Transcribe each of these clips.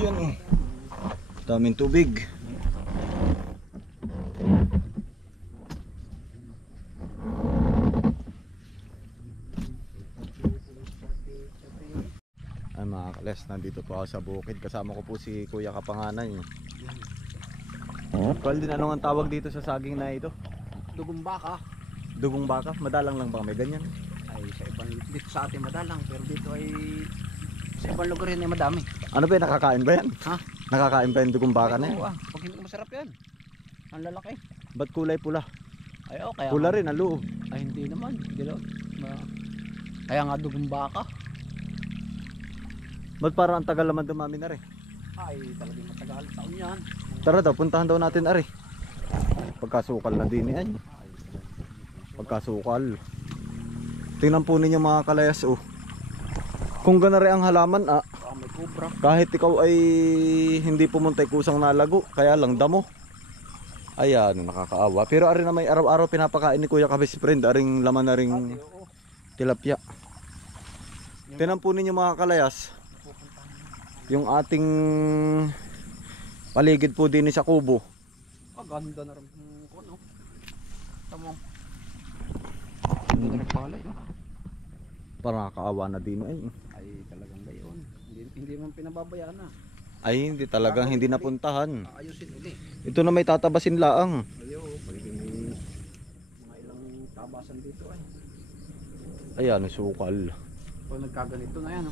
Ayan oh. Daming tubig. Ay mga kales, nandito po ako sa bukid. Kasama ko po si Kuya Kapanganay. Kual din, ano ang tawag dito sa saging na ito? Dugong baka. Dugong baka? Madalang lang ba may ganyan? Ay sa ibang dito sa atin madalang, pero dito ay sa ibang lugar rin ay madami. Ano ba, nakakain ba yan? Ha? Nakakain pa yung dugong baka na yan? Oo, pag hindi masarap yan. Ang lalaki. Ba't kulay pula? Ay oh, kaya Pula nga, rin ang loob. ay hindi naman. Hindi naman. Kaya nga dugong baka. Ba't parang ang tagal naman dumami na rin? Ay talagang matagal taon yan. Tara daw, puntahan daw natin ari. Pagkasukal na din yan. Pagkasukal. Tingnan po ninyo mga kalayas oh. Kung gana rin ang halaman May kubra. kahit ikaw ay hindi pumuntay kusang nalago, kaya lang damo. Ayan, nakakaawa. Pero ari na may araw-araw pinapakain ni Kuya Kabis friend, aring laman na ring Oo. tilapia. Tingnan po ninyo mga kalayas. Yung ating paligid po din sa kubo. Ganda na rin kung ano. Tama. Ganda na rin palay. Parang nakakaawa na din ay. Ay talagang gayon. Hindi man pinababayaan na. Ay hindi talagang hindi napuntahan. Ayusin uli. Ito na may tatabasin laang. Ayo, pwede may mga ilang tabasan dito ay. Ayan, sukal. Pag nagkaganito na yan.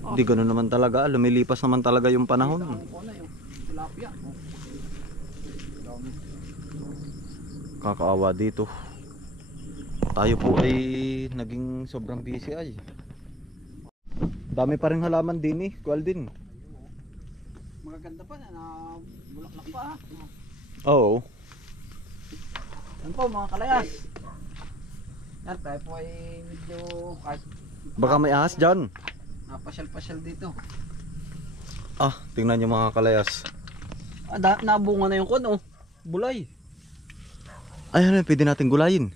Hindi ganoon naman talaga. Lumilipas naman talaga yung panahon. Ang kona yung tilapia. Dami. Kakaawa dito. Tayo po ay naging sobrang busy ay. Dami pa rin halaman din eh. Kual din. Magaganda pa na bulaklak pa. Oo. Yan po mga kalayas. Yan tayo po ay medyo kahit Baka may ahas dyan. napasyal-pasyal dito. Tingnan nyo mga kalayas. Nabunga na yung kon oh. Bulay. Ay ano, pwede natin gulayin.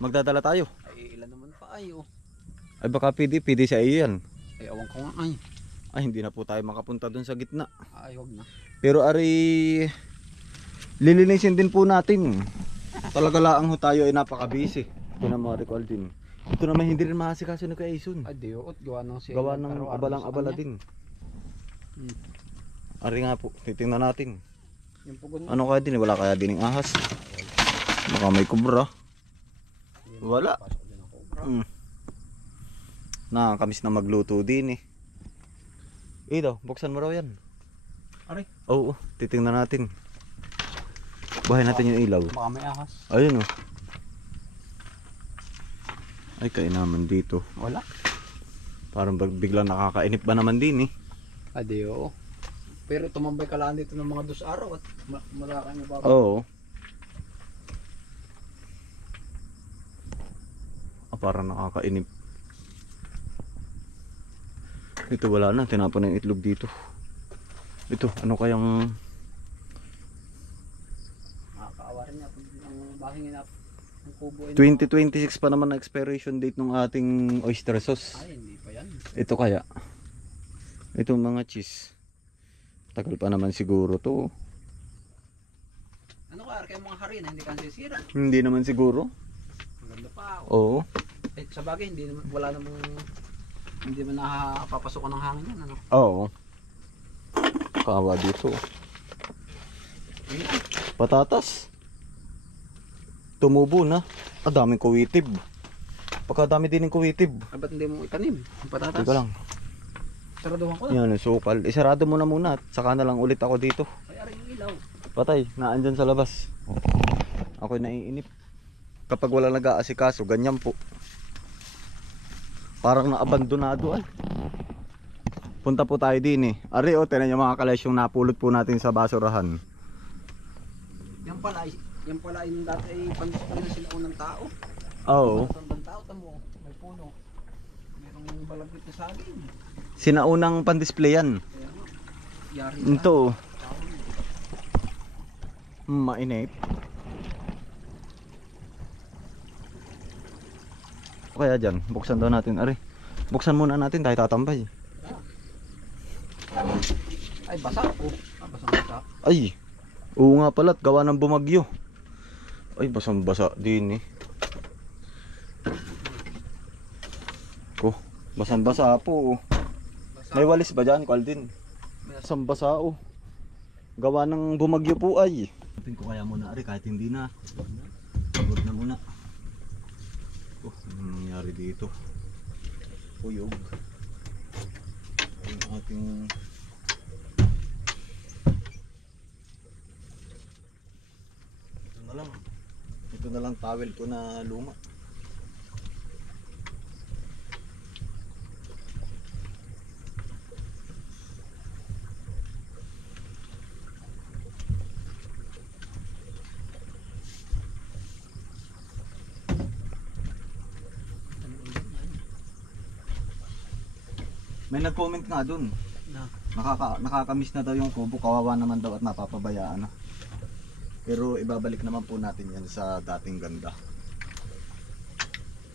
Magdadala tayo. Ay ilan naman pa ay oh. Ay baka pwede sa iyo yan. Ay awan ko nga ay. Ay hindi na po tayo makapunta dun sa gitna. Ay wag na. Pero ari, lilinisin din po natin. Talaga laang ho tayo ay napaka-busy. Ito na mga recall din. Ito naman hindi rin mahasikaso ni Kuya Ison. Ay diyoot gawa ng siya. Gawa ng abalang-abala din. Ari nga po, titingnan natin. Yung pugon na. Ano kaya din? Wala kaya din ng ahas. Baka may kubra. Wala. Nakakamiss na magluto din eh. Daw, buksan mo raw yan. Ari? Oo, titingnan natin. Buhay natin yung ilaw. Baka may ahas. Ayun oh. Ay kainaman dito. Wala. Parang biglang nakakainip ba naman din eh. Adiyo. Pero tumambay ka lang dito ng mga 2 araw at malaki mo baba. Oo. Parang nakakainip. Ito wala na, tinapon na yung itlog dito. Ito, ano kayang... Nakakaawa rin niya ang bahingin na ang kubo. 2026 pa naman na expiration date ng ating oyster sauce. Ay, hindi pa yan. Ito kaya. Itong mga cheese. Tagal pa naman siguro to. Ano ka, kaya mga harina, hindi ka sisira. Hindi naman siguro. Maganda pa. Oo. Eh, sa bagay, wala namang, hindi man nakapapasukan ng hangin yan. Ano? Oo. Kawa dito. Patatas. Tumubo na. Daming kuwitib. Pagkadami din ng kuwitib. Ba't hindi mo itanim? Ang patatas. Teka lang. Saraduhan ko na. Yan, yung sukal. Isarado mo na muna at saka na lang ulit ako dito. Ay, aray yung ilaw. Patay, naandyan sa labas. Ako'y naiinip. Kapag wala nag-aasikaso, ganyan po. Parang naabandonado ay. Punta po tayo din eh. Ari o, tinan nyo mga kalayas yung napulot po natin sa basurahan. Yan pala yung dati ay pandisplay na sila unang tao. Oo. Ang tao, tamo, may puno. Merong balagit na saging. Sinaunang pandisplayan. Kaya nga, yari Ito. Mainip. Kaya dyan, buksan daw natin. Ari, buksan muna natin tayo tatambay. Ay, basa. Oh, basa. Ay, oo nga pala, gawa ng bumagyo. Ay, basang-basa din eh. Oh, basang-basa po. Oh. May walis ba dyan, Caldin? Basang-basa oh. Gawa ng bumagyo po ay. Tingin ko kaya muna ari kahit hindi na. Pagod na muna. Oh, ano nangyari dito? Puyog. Yung ating ito na lang towel ko na luma. May nag-comment nga dun. Nakakamiss na daw yung kubo, kawawa naman daw at napapabayaan na. Pero ibabalik naman po natin yan sa dating ganda.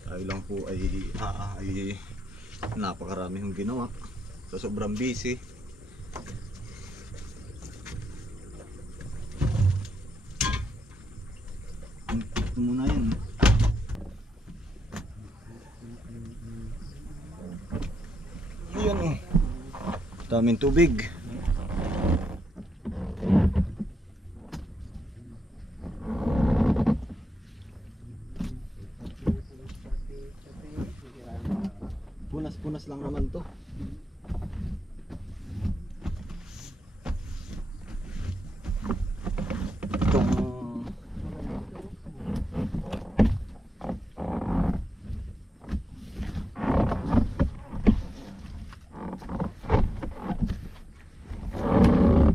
Tayo lang po ay napakarami yung ginawa. So sobrang busy. Ito muna yun. Ayan oh. Daming tubig. Punas lang naman to. Itong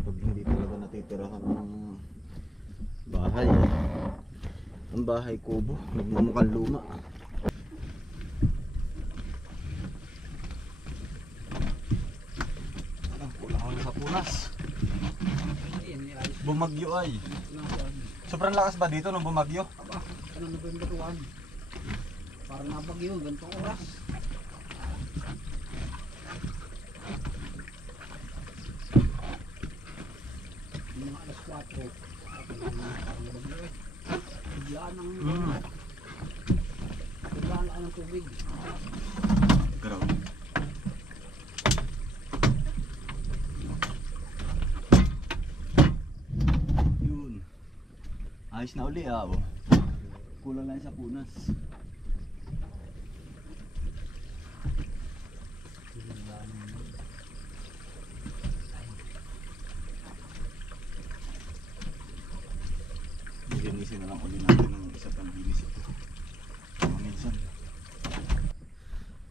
pag hindi talaga natitirahan ng bahay, ang bahay kubo, nagmumukhang luma. Bumagyo ay. Sobrang lakas ba dito nung bumagyo? Aba, ano November 1? Parang nabagyo, ganitong oras. Yung mga alas 4. Biglaan ng tubig. Grabe. Ayos na uli ah, oh. Kulang lang sa punas. Linisin na lang uli natin ng isa pang linis ito. Minsan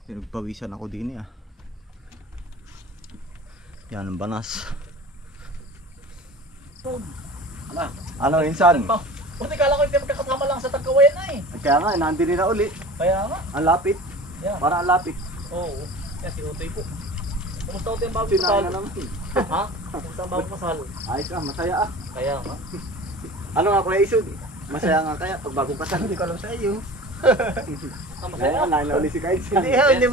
pinagpawisan ako din ah. Yan ang banas. Ano insan? Buti kala ko hindi magkakasama lang sa Tagkawayan na eh. Kaya nga, nandito na uli. Kaya nga. Ang lapit. Yeah. Parang ang lapit. Oo. Yan si Utoy po. Kumusta Utoy ang bagong Tinaya pasal? na naman. Ha? Kumusta ang bagong pasal? Ayos ah, masaya ah. Kaya nga. Ano nga Kuya Isod? Masaya nga kaya pag bagong kasal. Hindi ko alam sa iyo. Ang Kaya masaya. nga, nauli si Kaid.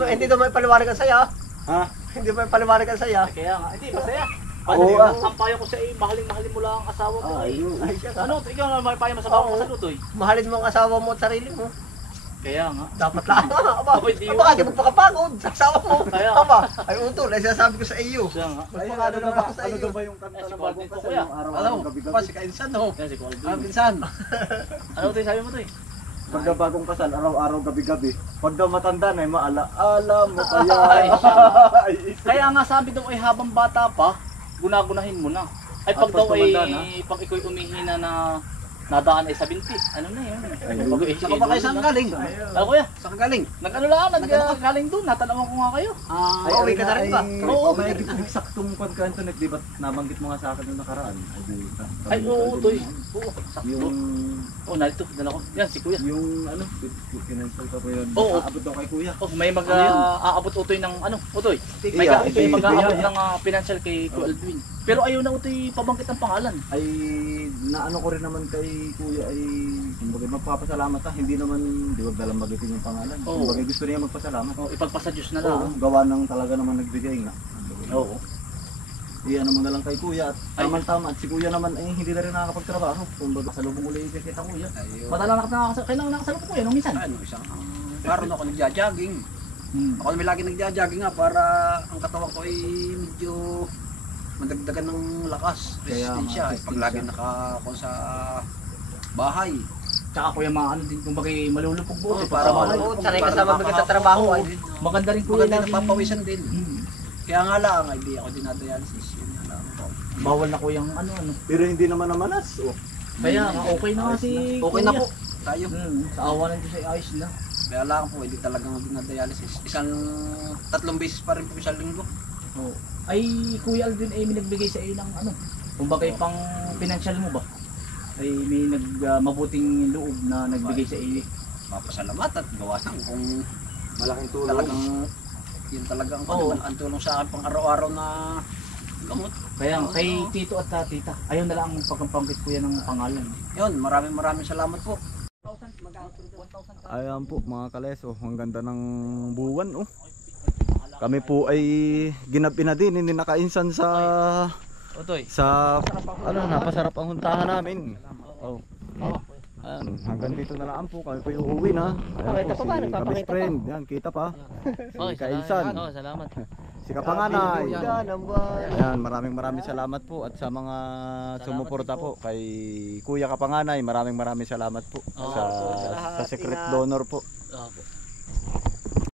Hindi naman paliwanag ang saya. Ha? Hindi naman paliwanag ang saya. Kaya nga. Hindi, masaya. Oo, ah. Ang payo ko sa iyo, mahalin mo lang ang asawa mo. Ayun. Ay, siya ka. Ano? Ikaw na may payo mo sa bagong Oo. kasal, Utoy. Mahalin mo ang asawa mo at sarili mo. Kaya nga. Dapat lang. Aba, Ako hindi yun. di magpakapagod sa asawa mo. Kaya. Aba, ay utol, ay sinasabi ko sa iyo. Kaya nga. Magpakado naman ako sa Ano iyo. daw ba yung kanta Eh, si ng Paul bagong dito, kasal? kuya. Yung Alam araw-araw mo, gabi-gabi. pa si Kainsan ho. Yan si Colby. Ang pinsan. Ano Utoy sabi mo, Utoy? Pagka bagong kasal, araw-araw gabi-gabi. Pag daw matanda na, maala mo kaya. Ay, siya. Ay, Kaya nga sabi daw ay habang bata pa, gunagunahin mo na. Ay At pag pag daw ay tumanda na? pag iko'y umihina na nadaan ay 70. Ano na yun? Ay, Saka ba kayo saan galing? Ano kuya? Saan galing? Nag-ano lang, nag-galing doon. Natanawan ko nga kayo. Ay, uwi ka na rin ba? Oo. May eksaktong pagkanto di ba nabanggit mo nga sa akin nung nakaraan? Ay, oo, Toy. Oo, sakto. Yung Oh, narito, dala ko. Yan, si kuya. yung ano, kinansel ka po yun. Oo. Aabot daw kay kuya. Oh, may Ano yun? aabot utoy ng ano, utoy. May Iya, ito'y iya, mag-aabot iya. ng financial kay Kuya Aldwin. Pero ayaw na utoy pabanggit ang pangalan. Ay naano ko rin naman kay kuya ay kumbaga magpapasalamat ha, hindi naman di wag dalang magitin yung pangalan. Oo. Kumbaga gusto niya magpasalamat. Oh, ipagpasa Diyos na Oo, lang. gawa ng talaga naman nagbigay nga. Oo. Iyan naman na lang kay kuya at tama at si kuya naman ay hindi na rin nakakapagtrabaho. Kumbaga sa lubong uli kita kuya. Ayun. Madala kailangan nakasalubong ko yan nung minsan. Ano, isang karon ako nagja-jogging. Ako naman lagi nagja-jogging nga para ang katawan ko ay medyo madagdagan ng lakas, Kaya resistensya. nga, Pag lagi nakakon sa bahay. Tsaka kuya mga ano din, kumbaga malulupog buo. Oo, para para mahal. sanay ka sa mabigat na trabaho, ay. Maganda rin kuya Maganda lagi. napapawisan din. Hmm. Kaya nga lang, hindi ako dinadialysis. Yun nga lang po. Bawal na kuyang ano. Pero hindi naman namanas. Oh. Kaya nga okay na nga si Okay na po. Tayo. Sa awa ng Diyos ay ayos na. Kaya lang po, hindi talagang dinadialysis. Tatlong beses pa rin po isang linggo. Oo. Ay Kuya Alvin ay may nagbigay sa iyo ng ano. Kumbaga pang financial mo ba? Ay may mabuting loob na nagbigay sa iyo. Papasalamat at gawa ng kung Malaking tulong. talagang yun talagang Oo. ang tulong sa akin pang araw-araw na gamot. Kaya nga, kay tito at tita, ayaw na lang ang pagkampangkit kuya ng pangalan. Yun, maraming salamat po. Ayan po mga kaleso, ang ganda ng buwan oh. Kami po ay ginabi na din, hindi nakainsan sa Otoy. ano, napasarap ang huntahan namin. Oh. Ayan, hanggang dito na lang po, kami po yung uwi na. Ayan po, si Kabis friend, yan, kita pa. Si Kainsan, salamat. si Kapanganay. Ayan, maraming salamat po at sa mga sumuporta po kay Kuya Kapanganay, maraming salamat po sa secret donor po. Opo.